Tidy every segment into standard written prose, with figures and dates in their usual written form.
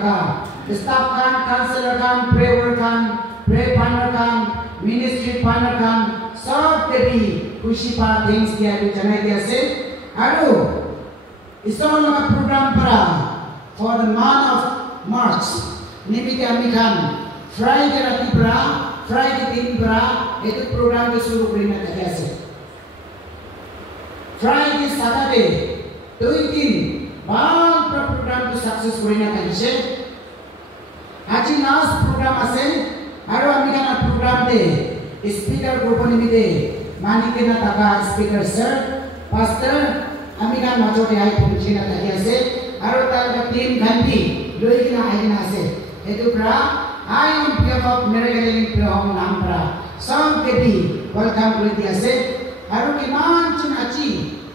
taka. Staff kan, counselor kan, prayer kan, pray partner kan, ministry partner kan, sob debi kushi pa things dia tu janai dia se. Aru, isor naga program para for the month of March. Nimiti ami kan Friday rati para, Friday din para itu program tu suru kurina dia se. Friday, Saturday, 2 दिन बाल program tu success kurina dia se. Aji last program ase, aru ami kana program de speaker group nimite manikena taka speaker sir, pastor ami kan majote ai pumchina taki ase, aru ta team ganti loikina aina ase. Etu pra I am behalf of Miracle Home Nampra. Some kebi welcome kuri dia ase, aru kiman chin achi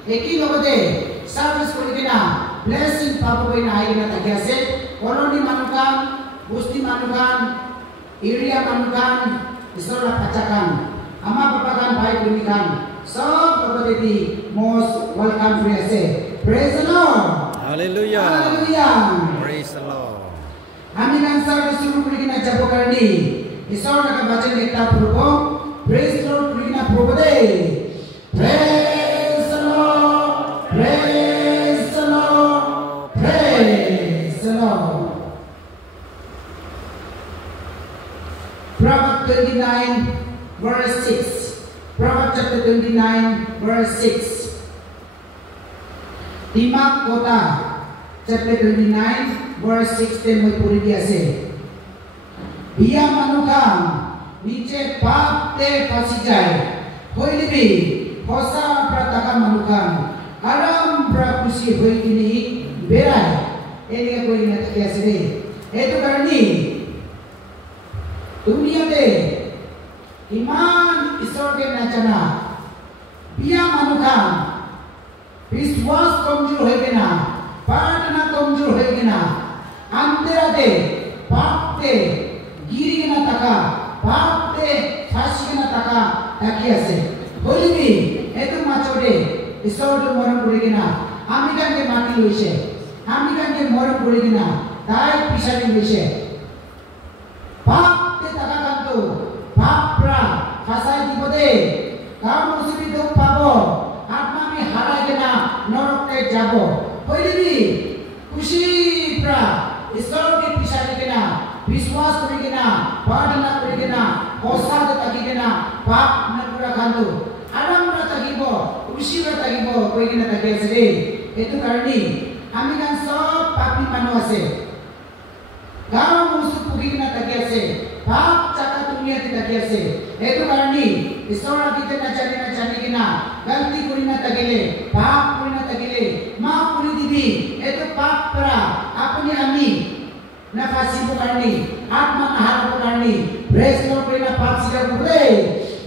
eki logode service kurikina blessing papu koina aina taki ase. Koloni manukan Gusti manukan, area manukan, isora pacakan, ama papakan baik bunikan, sob kepada most welcome free ase. Praise the Lord. Hallelujah. Hallelujah. Praise the Lord. Kami kan service suruh kurikina jago karni, isora ka baca nekta purbo, praise the Lord kurikina purbo de. Praise the Lord. Praise the Lord. Praise the Lord. Proverbs 29 verse 6. Proverbs chapter 29 verse 6. Timak kota chapter 29 verse 6 te moi puri dia se. Biya manukam niche paap te fasi jai. Hoi libi hosa prataka manukam aram prakusi hoi kini berai. Ini ka koi na takia se. Etu karni दुनिया में ईमान ईश्वर के नचना बिया मनुका विश्वास कमजोर है कि ना प्रार्थना कमजोर है कि ना अंधेरा दे पाप दे गिरी के ना तका पाप दे फांसी के ना तका ताकिया से बोली भी ऐतो माचोड़े ईश्वर तो मरण पड़े कि ना आमिका के माटी लोइसे आमिका के मरण पड़े कि ना दाई पिसारी लोइसे पाप Papra, fasai di bode, kamu sudah dong pabo, atma mi harai kena, norok ke jabo, hoilibi, kushi pra, isor ke pisari kena, viswas kuri kena, pardana kuri kena, kosa taki kena, pap napura kandu, adam pra takibo, kushi pra takibo, kuri kena taki asre, itu karni, kami kan sob papi manu ase, kamu musuh kuri kena taki ase. Pap cakap dunia tidak biasa. Itu karni isora kita nak cari kena. Ganti kurina tagile, pap kurina tagile, maaf kuri dibi. Itu pap para. Apni ami nafasi bukarni, atma nahar bukarni. Praise Lord kurina pap sila bukle.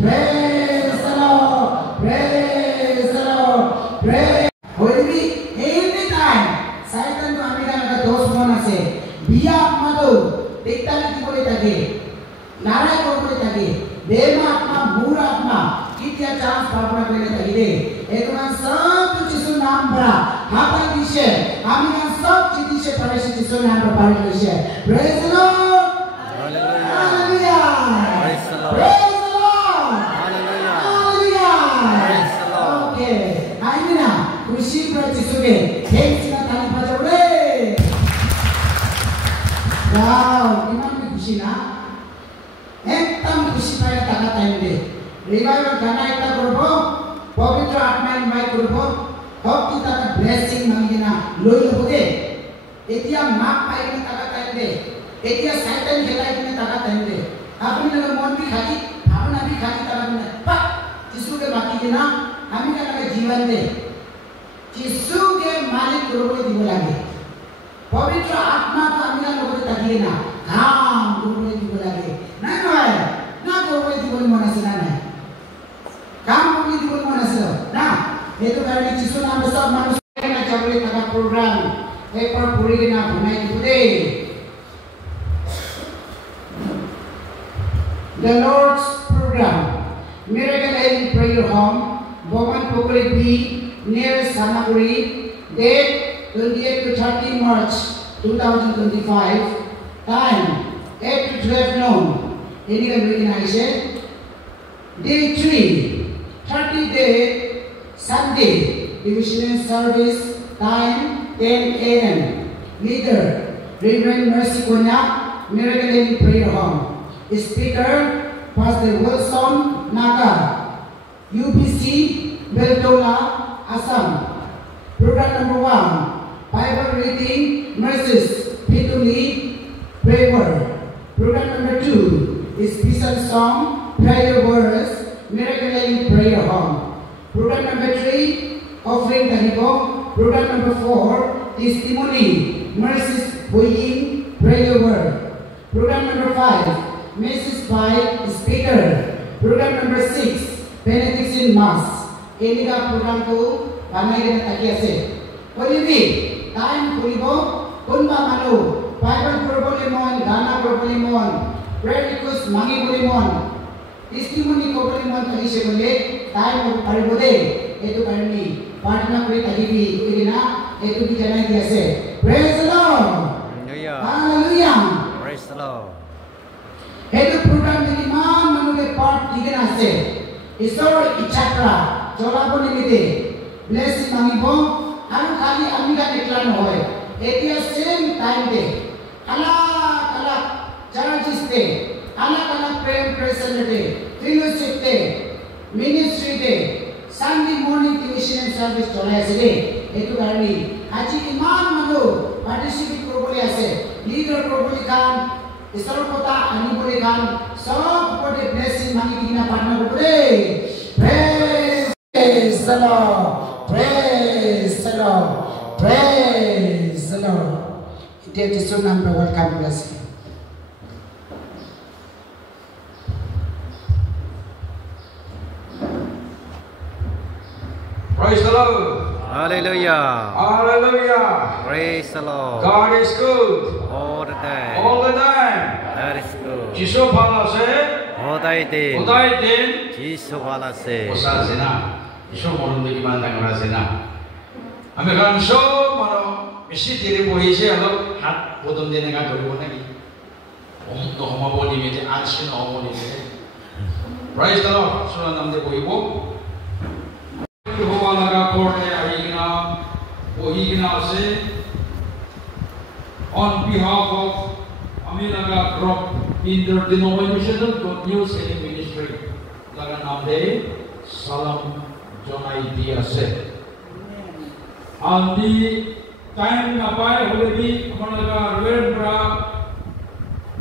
Praise the Lord, praise the Lord, praise. Hoy dibi every time. Saitan tu ami kan ada dos mana se. Biar madu. Tikta lagi boleh tagi. नाराय कोपरे तगी देव आत्मा मूर आत्मा कितिया chance पापना करने तगी दे एक मन सब जिसु नाम बरा हाथा दिशे आमी kan सब जिदिशे परेश जिसु नाम बरा पारिश दिशे praise the Lord hallelujah Praise the Lord praise the Lord Hallelujah hallelujah Praise the Lord okay आइना खुशी पर जिसु के thanks ना ताली बजाओ रे wow किमान भी खुशी ना एकदम खुशी पाए ताका टाइम दे रिवाइवल गाना एकटा करबो पवित्र आत्मा इनवाइट करबो सब की ताका ब्लेसिंग मांगिना लई लबोगे एतिया माप पाए कि ताका टाइम दे एतिया शैतान खेलाय कि ताका टाइम दे आपनी लगे मन भी खाली भावना भी खाली ताका में पा यीशु के बाकी के ना आमी का लगे जीवन दे यीशु के मालिक करबो दिबो लागे पवित्र आत्मा का आमी का लोग ताकिए ना काम करबो दिबो लागे नहीं भाई ना कोई जीवन मनसना नहीं काम कोई जीवन मनसना ना ये तो कहीं जिसको नाम सब मनुष्य ना चले तक प्रोग्राम एक पर पूरी के ना बुनाई कितने The Lord's program Miracle Healing Prayer Home Boman Pokori B near Sanaguri date 28 to 30 March 2025, time 8 to 12 noon. Indian recognition. Day 3, 30-day Sunday devotional service. Time 10 a.m. Leader Reverend Mercy Konya, Miracle Healing Prayer Home. Speaker Pastor Wilson Naga, UBC Beltola, Assam. Program number 1, Bible reading, Mercies, Pituli, Prayer. Program number 2, Special Song, Prayer Verse, Miracle Healing Prayer Home. Program number 3, Offering Tahibo. Program number 4, Testimony, Mercies, Boying, Prayer Word. Program number 5, Message by Speaker. Program number 6, Benediction Mass. Ini ka program ko banai na takiase. Pwede time kulibo kunba manu Bible propolimon, Dana propolimon, prayer request mangi polimon, testimony propolimon takiase bole time ko paribode. Itu karni partner kuri takibi ikina itu bijanai diase. Praise the Lord. Hallelujah. Praise the Lord. Itu program di man manuke part ikina ase. Isor ichakra Jolabo nimite blessing mangibo aru khali amiga declare hoy etia same time de alak charges de alak prayer present de fellowship de ministry de Sunday morning devotion service cholai ase de etu karni aji iman manu participate korobole ase leader korobole kan isor kota ani bole kan sob bode blessing mangi kina partner korobole. Praise the Lord. Praise the Lord. Praise the Lord. Dear Tisu number, welcome, bless you. Praise the Lord. Hallelujah. Hallelujah. Praise the Lord. God is good. All the time. All the time. That is good. Jisu phala se. Hodai din. Jisu phala se. Osa sena. Jisu morun de kiman tangara sena. Ame kan so mano misi tiri bohi se alo hat bodom dene ka koribo naki. Om to homa boli mete action om boli mete. Praise the Lord. Suna namde bohi bo. Jehovah laga korte ahigina bohigina se. On behalf of Aminaga Group Interdenominational Good News Healing Ministry, laga namde salam jonai dia se. Andi time napai holebi amanaga reverendra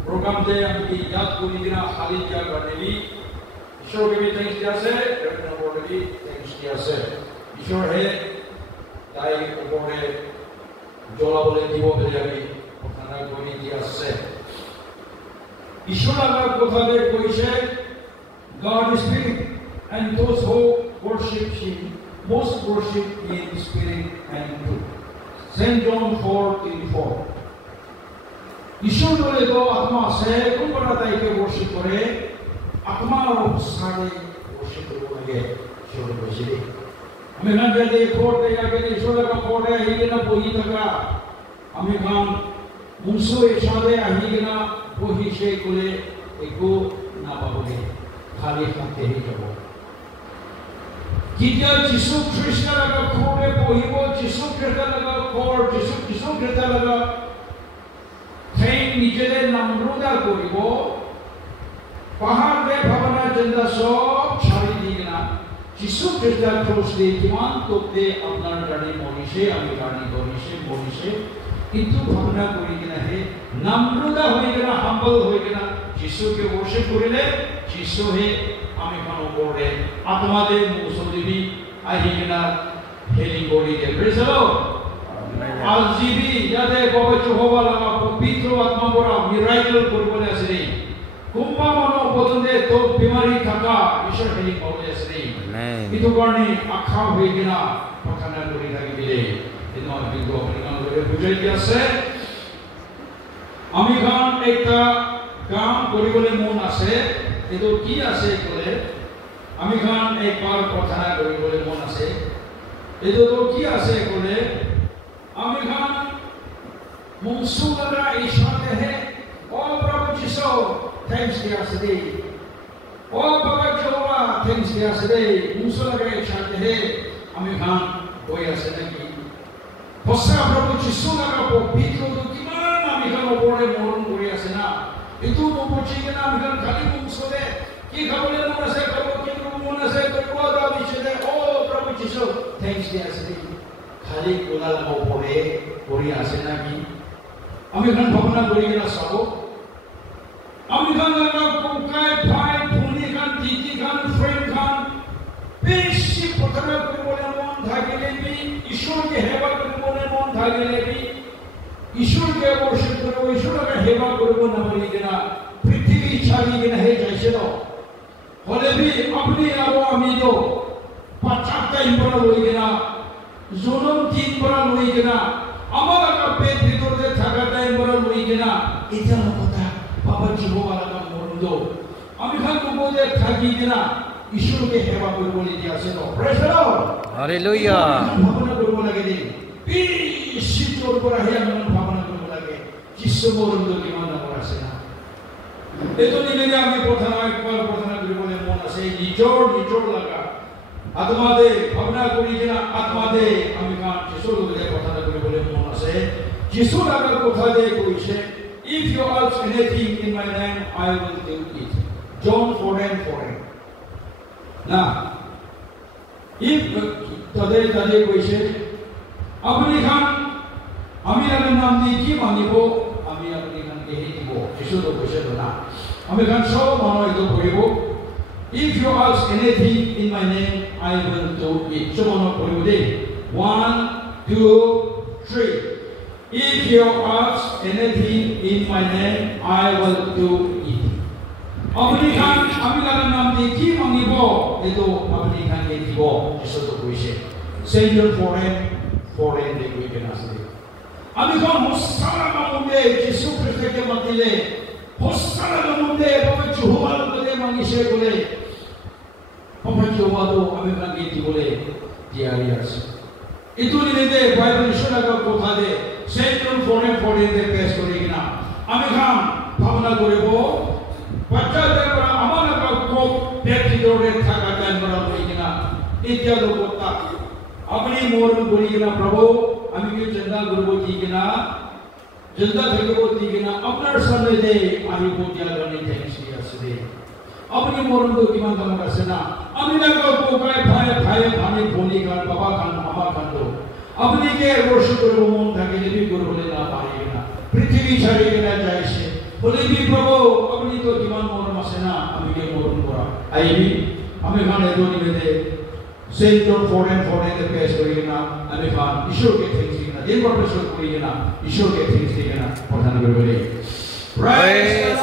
program de amki yad kuri dina khali kya karne bi ईश्वर के भी thanks दिया से revenue board भी thanks दिया से ईश्वर है ताई ऊपर है जोला बोले दीवो बेजा भी खाना कोई दिया से ईश्वर अगर कोथा दे कोई से God is spirit and those who worship Him must worship in spirit and truth. Saint John 4:34. ईश्वर बोले तो आत्मा से कौन बनाता है कि worship करे आत्मा और सारे worship करोगे ईश्वर को सीधे हमें ना कहते कोड देगा कि ईश्वर का कोड है ये ना बोही तका हमें काम मुंसो इशारे आही ना बोही से कोले एको ना बाबूले खाली खाते ही करो किया जिसु कृष्ण लगा कोडे बोही वो जिसु कृष्ण लगा कोड जिसु कृष्ण लगा थे नीचे दे नम्रुदा कोई वो पहाड़ दे भवना जंदा सब छाड़ी दीगना जिसु कृष्ण क्रॉस दे किमान तो दे अपना गाड़ी मोनिशे अमी गाड़ी मोनिशे किंतु भवना कोई किना है नम्रुदा होइगना हम्बल होइगना जिसु के वर्शिप करिले जिसु है अमी खानो बोले आत्मा दे मुसोदिबी आहिगना हेलिंग बॉडी दे प्रेज द लॉर्ड आजीबी यादे बाबा जेहोवा लगा पवित्र आत्मा बोरा मिराकल करबोले असरे कुंभा मनो बदंदे तो बीमारी थका ईश्वर हेलिंग बोले असरे इतो करने आखा होइगना पखाना करि लागि बिले इनो बिंदु अपने काम करे बुझाई दिया से आमी खान एकटा काम करिबले मन আছে এটো কি আছে কলে আমি খান একবার প্রার্থনা করিবলে মন আছে এটো তো কি আছে কলে আমি খান Mungsulara ishate hai. Oh Prabhu Jisu, thanks dia sedih. Oh Bapa Jehovah, thanks dia sedih. Mungsulara ishate hai. Amikan goya sedih. Hossa Prabhu Jisu laga po pitro tu gimana amikan opore morun goya sena. Itu nopochi kena amikan kali mungsule. Ki khabole mona se kabo ki mona se kabo da bichede. Oh Prabhu Jisu, thanks dia sedih. Kali kulal opore goya sena ki. Amikan bhavana goya na sabo. Amikan laga kukai bhai phuni kan didi kan friend kan. বেশি প্রথমে করে বলে মন থাকলে B ঈশ্বরকে হেবা করে মনে মন থাকলে বি ঈশ্বরকে বর্ষিত করে ঈশ্বরকে হেবা করব না বলি কিনা পৃথিবী ছাড়ি কিনা হে যাইছে তো হলে বি আপনি আর আমি তো 50 টাইম পড়া বলি কিনা জনম 3 পড়া বলি কিনা আমার একটা পেট ভিতরে থাকা টাইম পড়া বলি কিনা এটা কথা বাবা জীবন আলাদা মরদ আমি খান বলে থাকি কিনা ঈশ্বরকে সেবা কৰিব লাগি আছে তো প্ৰেজ দ্য লৰ্ড হালেলুয়া ভাবনা কৰিব লাগে দেই ঈশ্বৰ পৰা হে আমি ভাবনা কৰিব লাগে যিশু মৰমটো কিমান ডাঙৰ আছে না এটো নিলে আমি প্ৰাৰ্থনা কৰিবলৈ মন আছে নিজৰ লাগা আত্মাদে ভাবনা কৰি কিনা আত্মাদে আমি কাম যিশুৰ লগত প্ৰাৰ্থনা কৰিবলৈ মন আছে যিশু লাগা কথা দে কৈছে if you ask anything in my name I will do it John 4:4 Now, if today কৈছে আপনি খান আমি আপনার নাম দিয়ে কি মানিব আমি আপনি খানকে হে দিব যিশু তো কৈছে না আমি খান সব মানুষ তো করিব if you ask anything in my name I will do it সব মানুষ করিব দে 1 2 3 if you ask anything in my name I will do it আপনি খান আমি আপনার নাম দিয়ে কি মানিব এতো আপনি খানকে দিব যিশু তো কৈছে Savior foreign de কইবেন আসলে আমি কোন হোসানা মধ্যে যিশু খ্রিস্টকে মাতিলে হোসানা মধ্যে বাবা জেহোবার বলে মানিছে বলে বাবা জেহোবা তো আমি খানকে দিবলে দিয়ারি আছে এতো নিতে বাইবেল শোনার কথা দে Savior foreign de পেশ করি কিনা আমি খান ভাবনা করব বাচ্চাদের আমার কোপ ব্যক্তিগত থাকা টাইম করা হয় কিনা ইত্যাদি কথা আপনি মোরন করি কিনা প্রভু আমি কি চিন্তা করব কি কিনা চিন্তা থাকব কি কিনা আপনার সামনে দে আমি কোটিয়া গণি থ্যাঙ্কস দিয়াছে আপনি মোরন তো কিমান দাম আছে না আমি লাগো কোকায় ভাই ভানি বলি গান বাবা গান আমার গান তো আপনি কে বর্ষিত করব মন থাকে যদি করবলে না পারি না পৃথিবী ছাড়ি কিনা যাইছে বলে কি প্রভু আপনি তো কিমান মরম আছে না আমি কে মরম করা আইবি আমি গানে তো নিবে Savior foreign de পেশ করি না আমি খান ঈশ্বরকে থ্যাঙ্কস দিই না দিন পর করি না ঈশ্বরকে থ্যাঙ্কস দিই না প্রার্থনা করবে Praise the